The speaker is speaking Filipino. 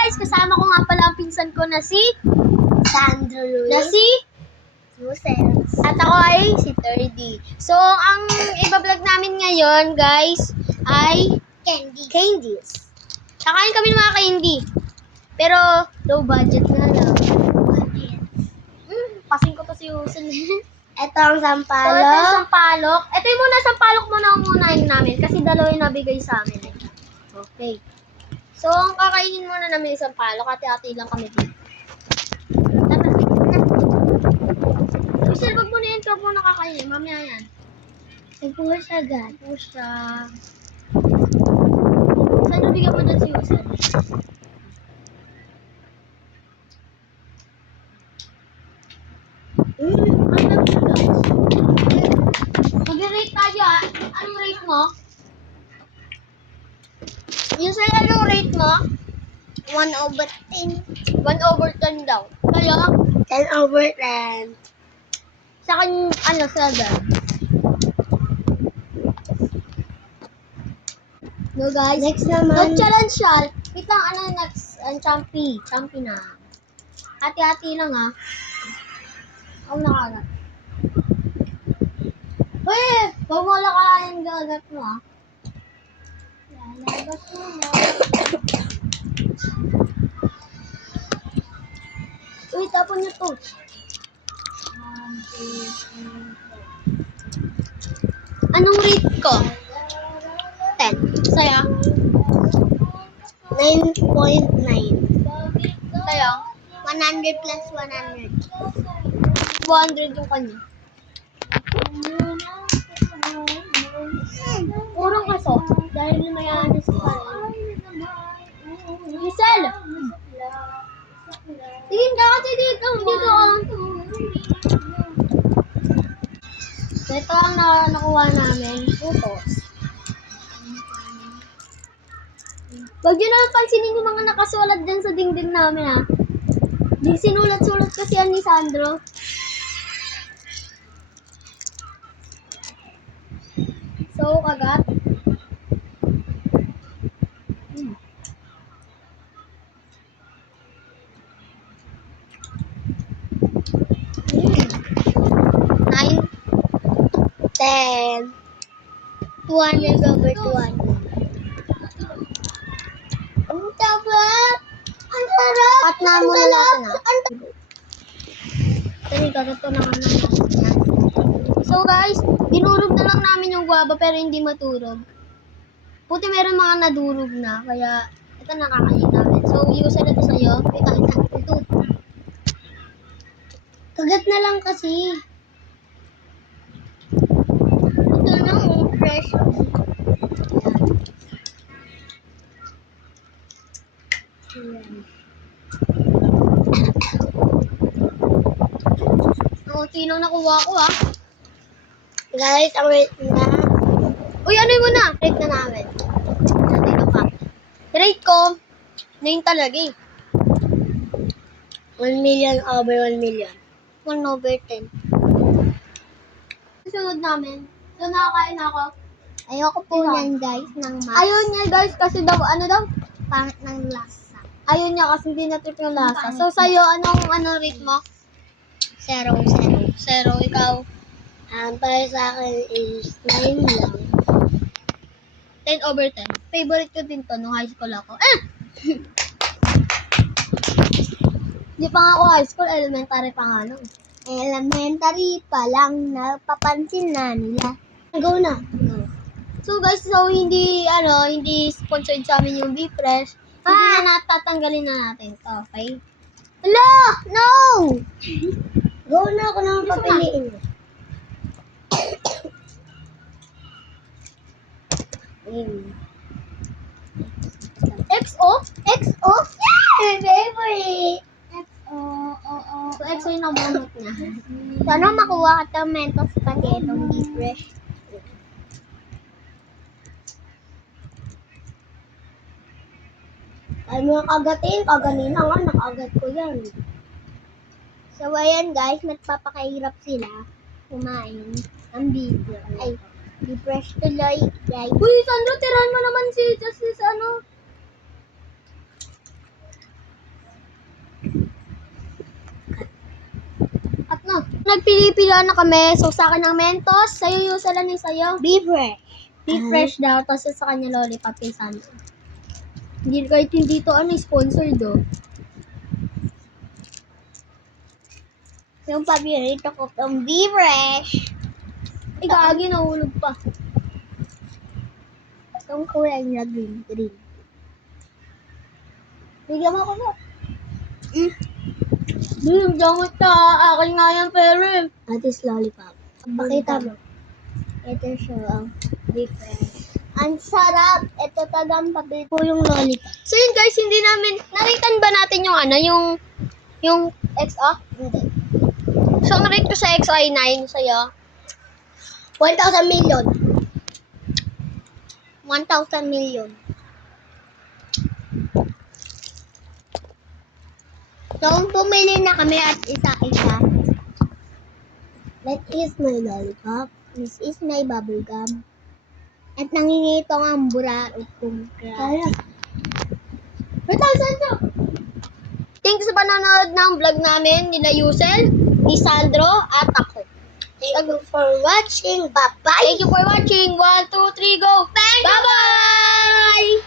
guys! Kasama ko nga pala ang pinsan ko na si Sandro Luis. na si Lucens. at ako ay si 30. So, ang ibablog namin ngayon, guys, ay candies. Kakain kami ng mga candy. Pero, low budget na lang. Pasing ko to si Usul. Ito ang So, ito yung sampalok. sampalok. Ito yung muna sampalok muna ang unahin namin kasi dalawa yung nabigay sa amin. Okay. So, ang kakainin muna namin yung sampalok. Hati-hati lang kami dito. Usul, wag mo na yun. Huwag mo na kakainin. Mamaya yan. Nagpuhos agad. Push siya. Saan nabigyan mo dyan si Usul? Mag-rate tayo ah. Anong rate mo? Usually, anong rate mo? 1/10. 1/10 daw. Kaya, 10/10. sa akin, 7. No guys. Next naman. Nag-challenge siya. Wait lang, next? Champi. Champi na. Hati-hati lang ah. Ako nakagat. Uy! Huwag mo lakayan gagat mo ah. Lalabas mo na. Uy, tapon niyo to. Anong rate ko? 10. Saya? 9.9. Saya? 100 plus 100. 200 yung kanya. Purong kaso. Dahil lumayaan sa kanya. Giselle! Tingin ka kasi dito. Dito ah. So, ito ang nakuha namin. Putos. Huwag nyo naman pansinin yung mga nakasulat dyan sa dingding namin ha. Di sinulat-sulat kasi yan ni Sandro. So, kagat. Nine. 10. 200/200. Ang sarap! Ang sarap! At na muna natin ha. Kasi katutunakan na natin yan. So guys, dinurog na lang namin yung guava pero hindi maturog. Puti meron mga nadurog na, kaya ito nakakain namin. So, iusan na ito sa'yo. Ito. Kagat na lang kasi. Ito na, fresh. Ang sino nakuha ko ha. Guys, ang rate na. Uy, ano yun muna? Rate na namin. Dito pa. Rate ko, 9 talaga eh. 1,000,000/1,000,000. 1/10. Sunod namin. So, nakakain ako. Ayoko po Ikaw? yan guys, ng mas. Ayaw niya guys kasi daw, ano daw? Pangit ng lasa. Ayaw niya kasi hindi na-trip yung lasa. So, sa'yo, anong rate mo? 0. 0, ikaw? Para sa akin is 9 lang. 10/10. Favorite ko din to nung high school ako. Di pa nga ako high school, elementary pa nga lang. Elementary pa lang, napapansin na nila. Go na. So guys, hindi sponsored sa amin yung Bfresh. Hindi na natatanggalin na natin to, okay? Hello! No! Go na ako naman Gusto papiliin. XO? XO? Yeah! Favorite! So XO yung nabunot niya. Sana makuha ka ng Mentos Spaghettong Bfresh. Ay mo kagatin, kaganina nga nakagat ko yan. So ayan guys, nagpapakahirap sila kumain ng Bfresh. Ay, Bfresh tuloy, guys. Uy, Sandro, tirahan mo naman si Justice, At no, nagpili-pila na kami. So, sa akin ang Mentos. Sa'yo yung sala ni sa'yo. Be fresh. Be fresh daw. Tapos sa kanya lollipop kay Sandro. Hindi kahit hindi to sponsored do. Yung paborito ko itong Be Fresh. Ay, gagi, nahulog pa. Itong kulay na green. Bigyan mo ako na. Damot ka. Akin nga yan, pero At is lollipop. Pakita mo. Ito siya ang Be Fresh. Ang sarap. Ito tagang paborito ko yung lollipop. So yun guys, hindi namin, naritan ba natin yung yung XO? Hindi. So ang rate ko sa XO ay 9 sa'yo. 1,000 million. 1,000 million. So, kung pumili na kami at isa-isa, that is my lollipop. This is my bubble gum. At nangingito ang bura o kung kaya. Thanks sa panonood ng vlog namin nila Yusel, ni Sandro, at ako. Thank you for watching. Bye-bye! Thank you for watching. 1, 2, 3, go! Bye-bye!